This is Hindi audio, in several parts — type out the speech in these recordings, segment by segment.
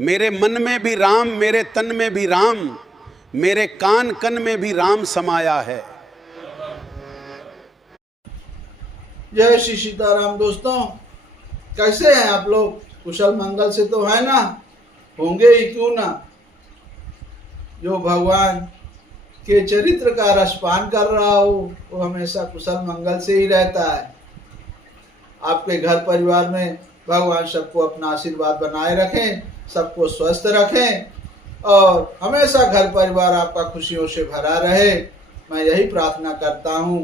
मेरे मन में भी राम, मेरे तन में भी राम, मेरे कान कन में भी राम समाया है। जय श्री सीताराम। दोस्तों, कैसे हैं आप लोग? कुशल मंगल से तो है ना? होंगे ही क्यों ना। जो भगवान के चरित्र का रसपान कर रहा हो वो हमेशा कुशल मंगल से ही रहता है। आपके घर परिवार में भगवान सबको अपना आशीर्वाद बनाए रखें, सबको स्वस्थ रखें और हमेशा घर परिवार आपका खुशियों से भरा रहे, मैं यही प्रार्थना करता हूँ।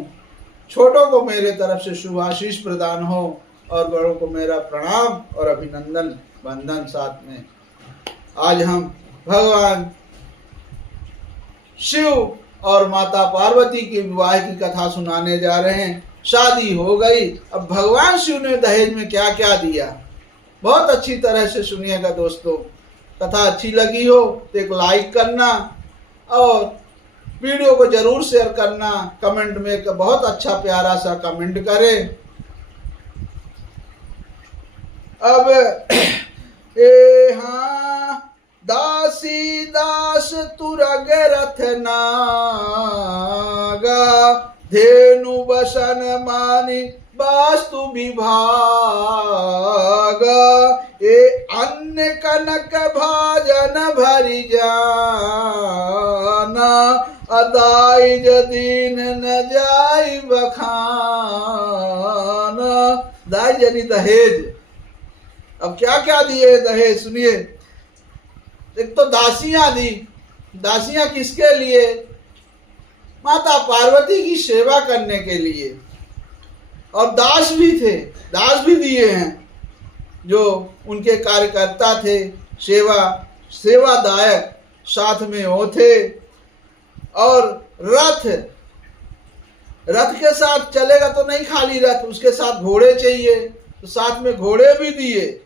छोटों को मेरे तरफ से शुभ आशीष प्रदान हो और बड़ों को मेरा प्रणाम और अभिनंदन वंदन साथ में। आज हम भगवान शिव और माता पार्वती के विवाह की कथा सुनाने जा रहे हैं। शादी हो गई, अब भगवान शिव ने दहेज में क्या क्या दिया, बहुत अच्छी तरह से सुनिएगा दोस्तों। कथा अच्छी लगी हो तो एक लाइक करना और वीडियो को जरूर शेयर करना। कमेंट में एक बहुत अच्छा प्यारा सा कमेंट करें। अब हाँ, दासी दास तुरग रथ नागा, धेनु बसन मानी वास्तु विभाग, ए अन्य कनक भाजन भरि जाना, अदाई दीन न जाई बखाना। दाई जनी दहेज। अब क्या क्या दिए दहेज सुनिए। एक तो दासियां दी। दासियां किसके लिए? माता पार्वती की सेवा करने के लिए। और दास भी थे, दास भी दिए हैं जो उनके कार्यकर्ता थे, सेवादायक साथ में वो थे। और रथ के साथ चलेगा तो नहीं खाली रथ, उसके साथ घोड़े चाहिए तो साथ में घोड़े भी दिए।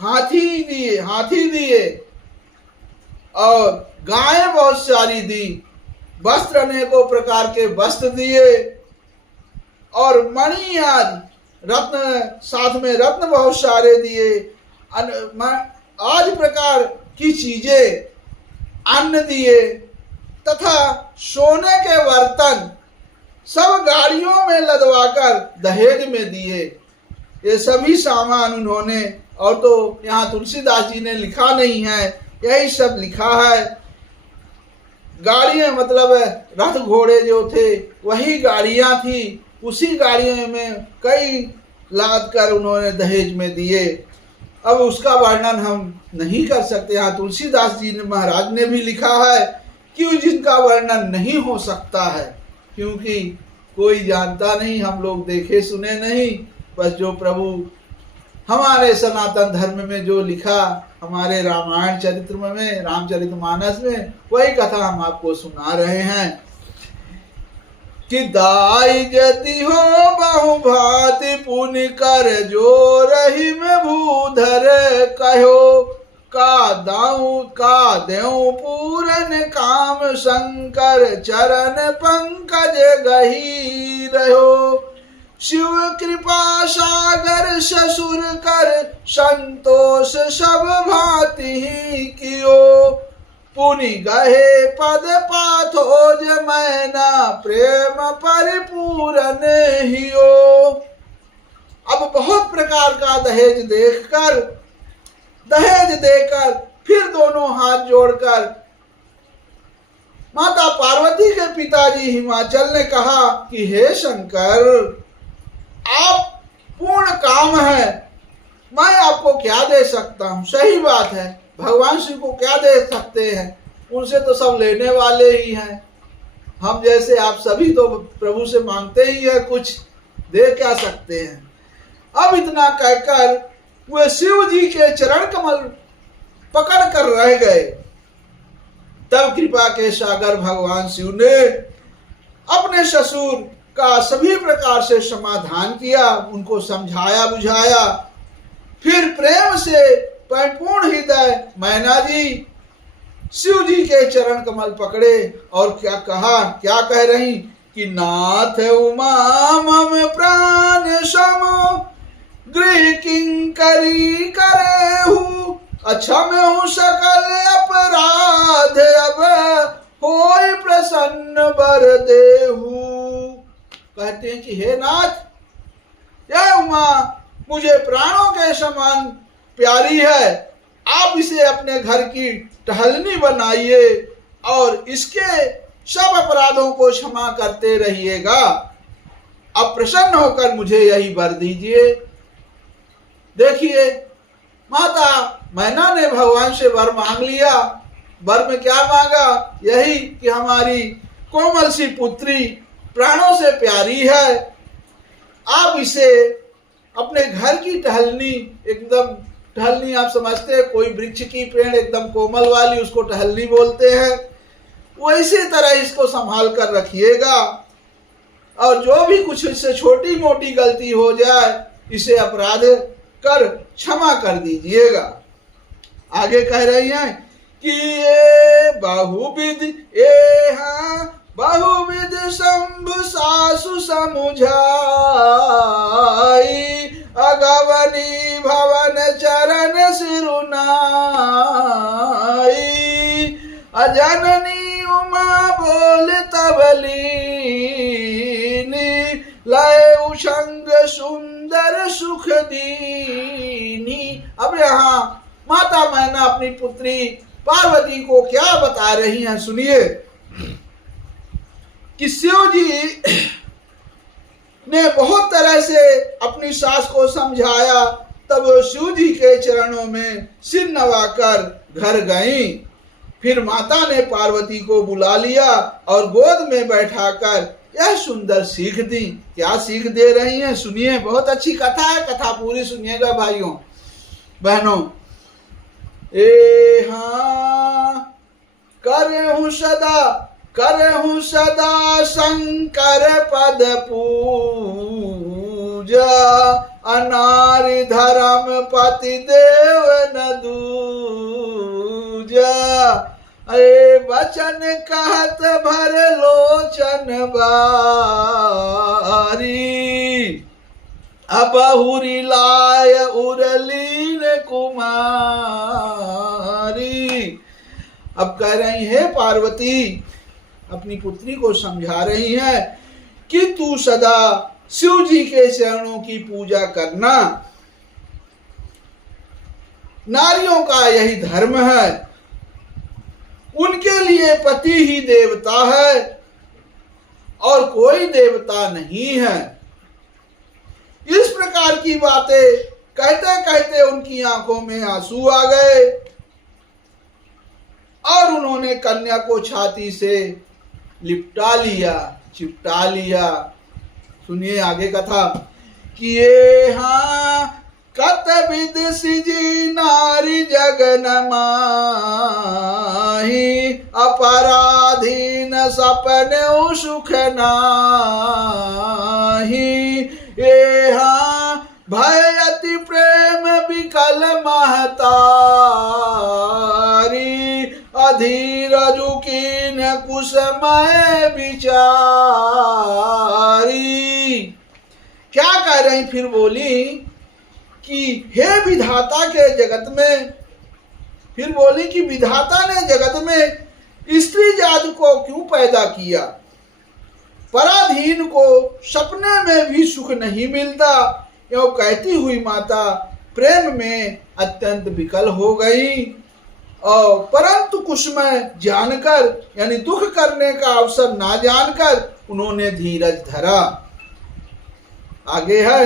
हाथी दिए और गायें बहुत सारी दी। वस्त्र अनेकों प्रकार के वस्त्र दिए और मणि आदि रत्न, साथ में रत्न बहुत सारे दिए। आज प्रकार की चीजें, अन्न दिए तथा सोने के बर्तन सब गाड़ियों में लदवाकर दहेज में दिए। ये सभी सामान उन्होंने, और तो यहाँ तुलसीदास जी ने लिखा नहीं है, यही सब लिखा है। गाड़ियां मतलब रथ घोड़े जो थे वही गाड़ियां थी, उसी गाड़ियों में कई लाद कर उन्होंने दहेज में दिए। अब उसका वर्णन हम नहीं कर सकते। यहाँ तुलसीदास जी ने, महाराज ने भी लिखा है कि जिनका वर्णन नहीं हो सकता है, क्योंकि कोई जानता नहीं, हम लोग देखे सुने नहीं। बस जो प्रभु हमारे सनातन धर्म में जो लिखा, हमारे रामायण चरित्र में, रामचरितमानस में, वही कथा हम आपको सुना रहे हैं कि दाई यदि हो बहु भांति पुण्य कर जो रही में भूधर कहो, का देऊ पूरन काम शंकर चरण पंकज गही रहो। शिव कृपा सागर ससुर कर संतोष सब भांति ही कियो, पुनि गहे पद पाथोज मैना प्रेम परिपूरन हियो। अब बहुत प्रकार का दहेज देकर फिर दोनों हाथ जोड़कर माता पार्वती के पिताजी हिमाचल ने कहा कि हे शंकर, आप पूर्ण काम है, मैं आपको क्या दे सकता हूँ? सही बात है, भगवान शिव को क्या दे सकते हैं, उनसे तो सब लेने वाले ही हैं। हम जैसे आप सभी तो प्रभु से मांगते ही है, कुछ दे क्या सकते हैं। अब इतना कहकर वे शिव जी के चरण कमल पकड़ कर रह गए। तब कृपा के सागर भगवान शिव ने अपने ससुर का सभी प्रकार से समाधान किया, उनको समझाया बुझाया। फिर प्रेम से परिपूर्ण हृदय मैना जी शिव जी के चरण कमल पकड़े और क्या कहा, क्या कह रही कि नाथ उमा मम प्राण सम गृह किंकरी करेहु, अच्छा मैं हूँ सकल अपराध अब होय प्रसन्न बर देहु। कहते हैं कि हे नाथ, यह उमा मुझे प्राणों के समान प्यारी है, आप इसे अपने घर की टहलनी बनाइए और इसके सब अपराधों को क्षमा करते रहिएगा। अब प्रसन्न होकर मुझे यही वर दीजिए। देखिए, माता मैना ने भगवान से वर मांग लिया। वर में क्या मांगा? यही कि हमारी कोमल सी पुत्री प्राणों से प्यारी है, आप इसे अपने घर की टहलनी, एकदम टहलनी आप समझते हैं, कोई वृक्ष की पेड़ एकदम कोमल वाली, उसको टहलनी बोलते हैं, वैसे तरह इसको संभाल कर रखिएगा और जो भी कुछ इससे छोटी मोटी गलती हो जाए इसे अपराध कर क्षमा कर दीजिएगा। आगे कह रही हैं कि ये बहुविध बहुविध शंभु सासु समुझाई, अगवनी भवन चरण सिरुनाई, अजननी उमा बोल तबलीनी, लय उषंग सुंदर सुख दीनी। अब यहाँ माता मैना अपनी पुत्री पार्वती को क्या बता रही हैं, सुनिए कि शिव जी ने बहुत तरह से अपनी सास को समझाया, तब शिव जी के चरणों में सिर नवाकर घर गईं। फिर माता ने पार्वती को बुला लिया और गोद में बैठाकर यह सुंदर सीख दी। क्या सीख दे रही हैं, सुनिए, बहुत अच्छी कथा है, कथा पूरी सुनिएगा भाइयों बहनों। हाँ करहूं सदा शंकर पद पूजा, अनारि धर्म पति देव न दूजा, अरे वचन कहत भर लोचन बारी, अबहुरी लाय उरलीन कुमारी। अब कह रही है पार्वती, अपनी पुत्री को समझा रही है कि तू सदा शिव जी के चरणों की पूजा करना, नारियों का यही धर्म है, उनके लिए पति ही देवता है और कोई देवता नहीं है। इस प्रकार की बातें कहते कहते उनकी आंखों में आंसू आ गए और उन्होंने कन्या को छाती से लिपटा लिया, चिपटा लिया। सुनिए आगे कथा कि ये हाँ कत विद सिजी नारी जगन माही, अपराधीन सपने सुख नाही, ये हाँ भय अति प्रेम विकल महतारी, अधीरजु कीन कुसमय विचारी। क्या कह रही? फिर बोली कि हे विधाता के जगत में, फिर बोली कि विधाता ने जगत में स्त्री जाति को क्यों पैदा किया? पराधीन को सपने में भी सुख नहीं मिलता। यो कहती हुई माता प्रेम में अत्यंत विकल हो गई और परंतु कुसमय जानकर, यानी दुख करने का अवसर ना जानकर उन्होंने धीरज धरा। आगे है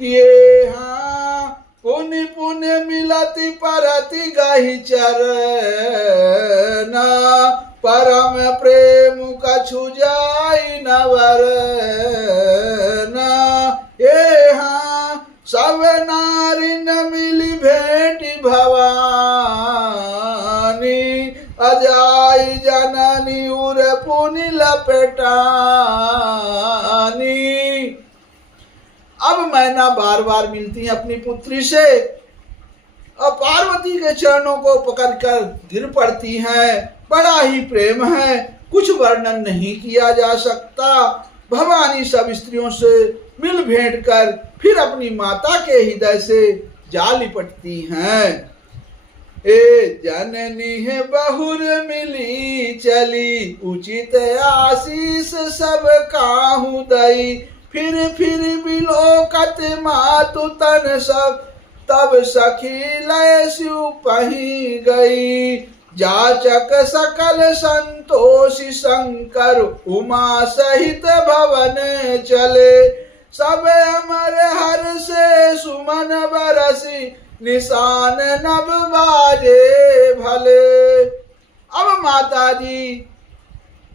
कि ये हाँ पुण्य पुण्य मिलति परति गहि चरना, परम प्रेम कछु जाई न वरना, ये हाँ सब नारी न मिली भेंट भवानी, अजाई जननी उर पुनि लपेटानी। अब मैना बार बार मिलती है अपनी पुत्री से और पार्वती के चरणों को पकड़कर गिर पड़ती हैं। बड़ा ही प्रेम है, कुछ वर्णन नहीं किया जा सकता। भवानी सब स्त्रियों से मिल भेंट कर फिर अपनी माता के हृदय से जा लिपटती हैं। ए जननी है बहुर मिली चली, उचित आशीष सब काहू दई, फिर बिलोकत मातु तन सब, तब सखी लय शिव पही गई, जाचक सकल संतोषी शंकर, उमा सहित भवन चले, सब अमर हर से सुमन बरसी, निशान नभ बाजे भले। अब माता जी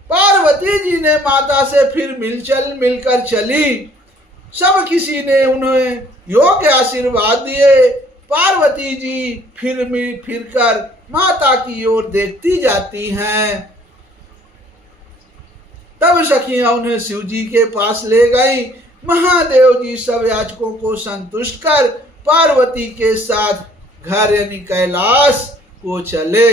पार्वती जी ने माता से फिर मिलकर चली। सब किसी ने उन्हें योग्य आशीर्वाद दिए। पार्वती जी फिरकर माता की ओर देखती जाती हैं। तब सखियां उन्हें शिव जी के पास ले गई। महादेव जी सब याचकों को संतुष्ट कर पार्वती के साथ घर यानी कैलाश को चले।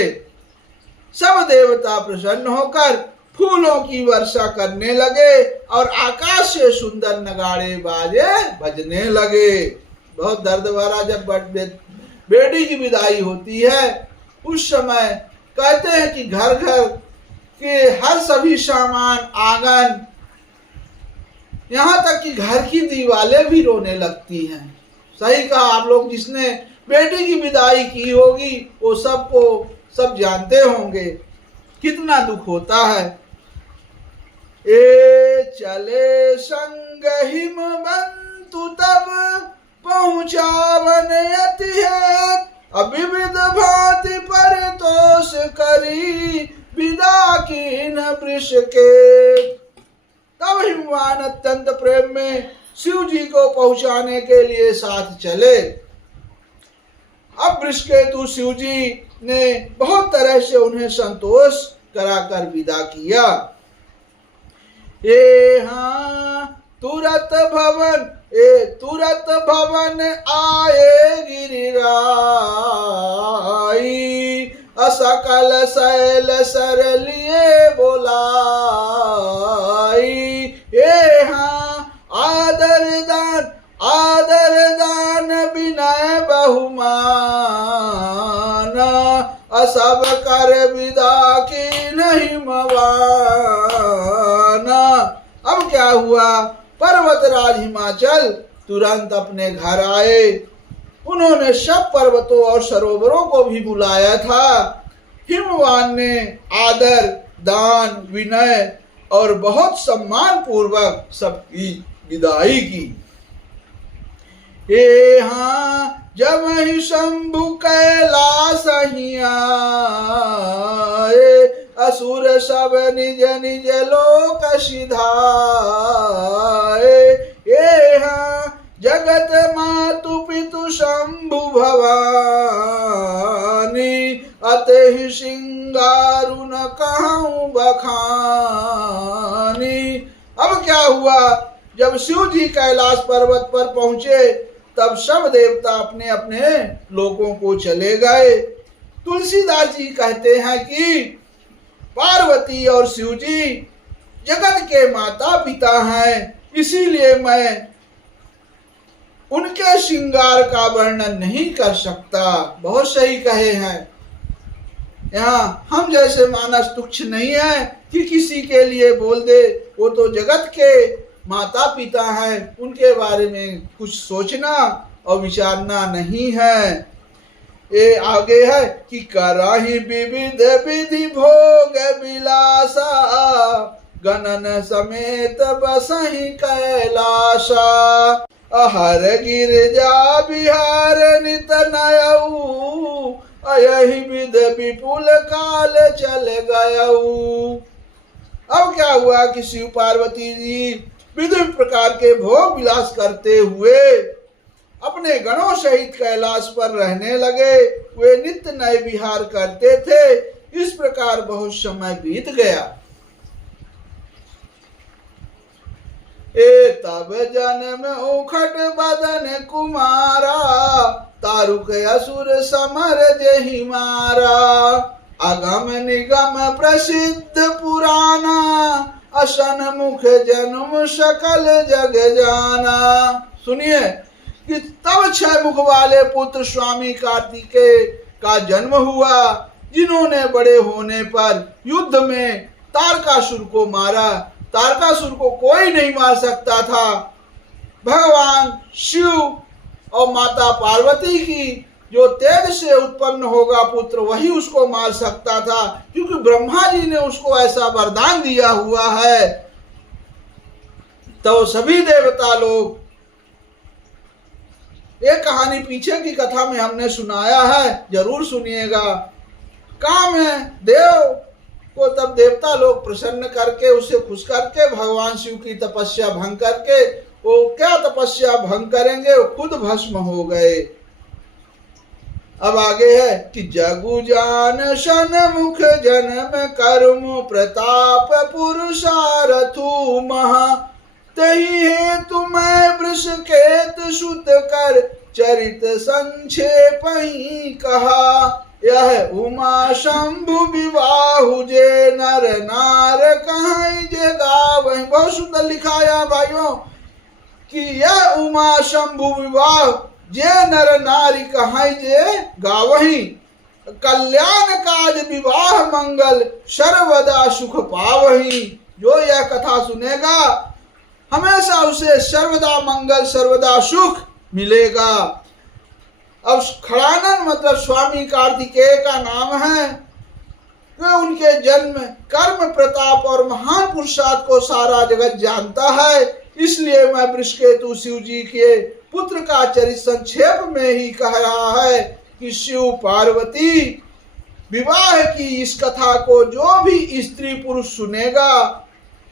सब देवता प्रसन्न होकर फूलों की वर्षा करने लगे और आकाश से सुंदर नगाड़े बाजे बजने लगे। बहुत दर्द भरा जब बेटी की विदाई होती है उस समय कहते हैं कि घर घर के हर सभी सामान, आंगन, यहाँ तक कि घर की दीवारें भी रोने लगती हैं। सही कहा आप लोग, जिसने बेटी की विदाई की होगी वो सब जानते होंगे कितना दुख होता है। ए चले संग हिमवंतु तब पहुँचावन अति है, अविविध भांति परितोष करी, विदा कीन वृष के। तब हिमवान अत्यंत प्रेम में शिव जी को पहुंचाने के लिए साथ चले। अब वृषकेतु शिव जी ने बहुत तरह से उन्हें संतोष कराकर विदा किया। तुरत भवन आए गिरिराई, असकल शैल सर लिए बोलाई, आदर दान विनय बहुमान, असब कर विदा की नहीं मवाना। अब क्या हुआ, पर्वतराज हिमाचल तुरंत अपने घर आए। उन्होंने सब पर्वतों और सरोवरों को भी बुलाया था। हिमवान ने आदर, दान, विनय और बहुत सम्मान पूर्वक सबकी विदाई की। जब ही शंभु कैलाश आए, असुर सब निज निज लोक सिधाए। जगत मातु पितु शंभु भवानी, अतहि सिंगारु न कहूं बखानी। अब क्या हुआ, जब शिव जी कैलाश पर्वत पर पहुंचे तब सब देवता अपने अपने लोकों को चले गए। तुलसीदास जी कहते हैं कि पार्वती और शिव जी जगत के माता पिता हैं, इसीलिए मैं उनके श्रृंगार का वर्णन नहीं कर सकता। बहुत सही कहे हैं। यहाँ हम जैसे मानस तुच्छ नहीं है कि किसी के लिए बोल दे। वो तो जगत के माता पिता हैं, उनके बारे में कुछ सोचना और विचारना नहीं है। ये आगे है कि कराही विविध विधि भोग विलासा, गणन समेत बसहि कैलासा। हर गिरजा बिहार नित नयऊ, अयहि विध विपुल काल चल गयऊ। अब क्या हुआ कि शिव पार्वती जी विभिन्न प्रकार के भोग विलास करते हुए अपने गणों सहित कैलाश पर रहने लगे। वे नित्य नए विहार करते थे। इस प्रकार बहुत समय बीत गया। तब जन्म उखट बदन कुमारा, तारुक असुर समर जहि मारा। अगम निगम प्रसिद्ध पुराना, असन मुख जन्म सकल जग जाना। सुनिए कि तब 6 मुख वाले पुत्र स्वामी कार्तिकेय का जन्म हुआ, जिन्होंने बड़े होने पर युद्ध में तारकासुर को मारा। तारकासुर को कोई नहीं मार सकता था। भगवान शिव और माता पार्वती की जो तेज से उत्पन्न होगा पुत्र, वही उसको मार सकता था, क्योंकि ब्रह्मा जी ने उसको ऐसा वरदान दिया हुआ है। तो सभी देवता लोग, एक कहानी पीछे की कथा में हमने सुनाया है, जरूर सुनिएगा। काम है देव को तब देवता लोग प्रसन्न करके, उससे खुश करके भगवान शिव की तपस्या भंग करके, वो क्या तपस्या भंग करेंगे, वो खुद भस्म हो गए। अब आगे है कि जगु जान शन मुख जन्म कर्म प्रताप पुरुषारथु महा, तही हेतु मैं वृषकेत सुत कर चरित संक्षेप ही कहा। यह उमा शंभु विवाहु जे नर नार कहीं जे गावहीं। बहुत सुंदर लिखाया भाइयों कि यह उमा शंभु विवाह जे नर नारी कहीं जे गावहीं, कल्याण काज विवाह मंगल सर्वदा सुख पावहीं। जो यह कथा सुनेगा हमेशा उसे सर्वदा मंगल सर्वदा सुख मिलेगा। अब खड़ानन मतलब स्वामी कार्तिकेय का नाम है। वे उनके जन्म कर्म प्रताप और महान पुरुषार्थ को सारा जगत जानता है, इसलिए मैं वृषकेतु शिव जी के पुत्र का चरित्र संक्षेप में ही कह रहा है कि शिव पार्वती विवाह की इस कथा को जो भी स्त्री पुरुष सुनेगा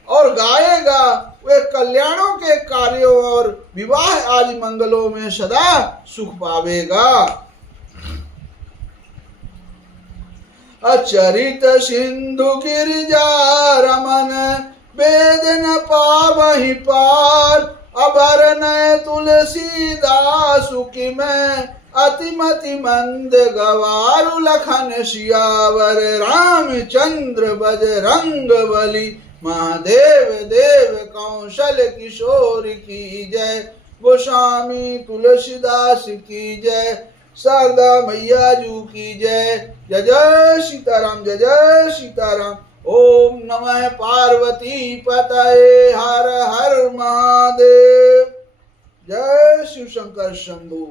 और गाएगा, वे कल्याणों के कार्यों और विवाह आदि मंगलों में सदा सुख पावेगा। अचरित सिंधु गिरिजा रमन वेद न पावहि पार, अभरण तुलसीदास की मैं अतिमति मंद गवारु लखन सियावर, रामचंद्र बजरंग बली महादेव देव कौशल किशोर की जय, गोस्वामी तुलसीदास की जय, शारदा मैया जू की जय। जय जय सीताराम, जय जय सीताराम। ओम नमः पार्वती पतये, हर हर महादेव। जय शिव शंकर शंभु।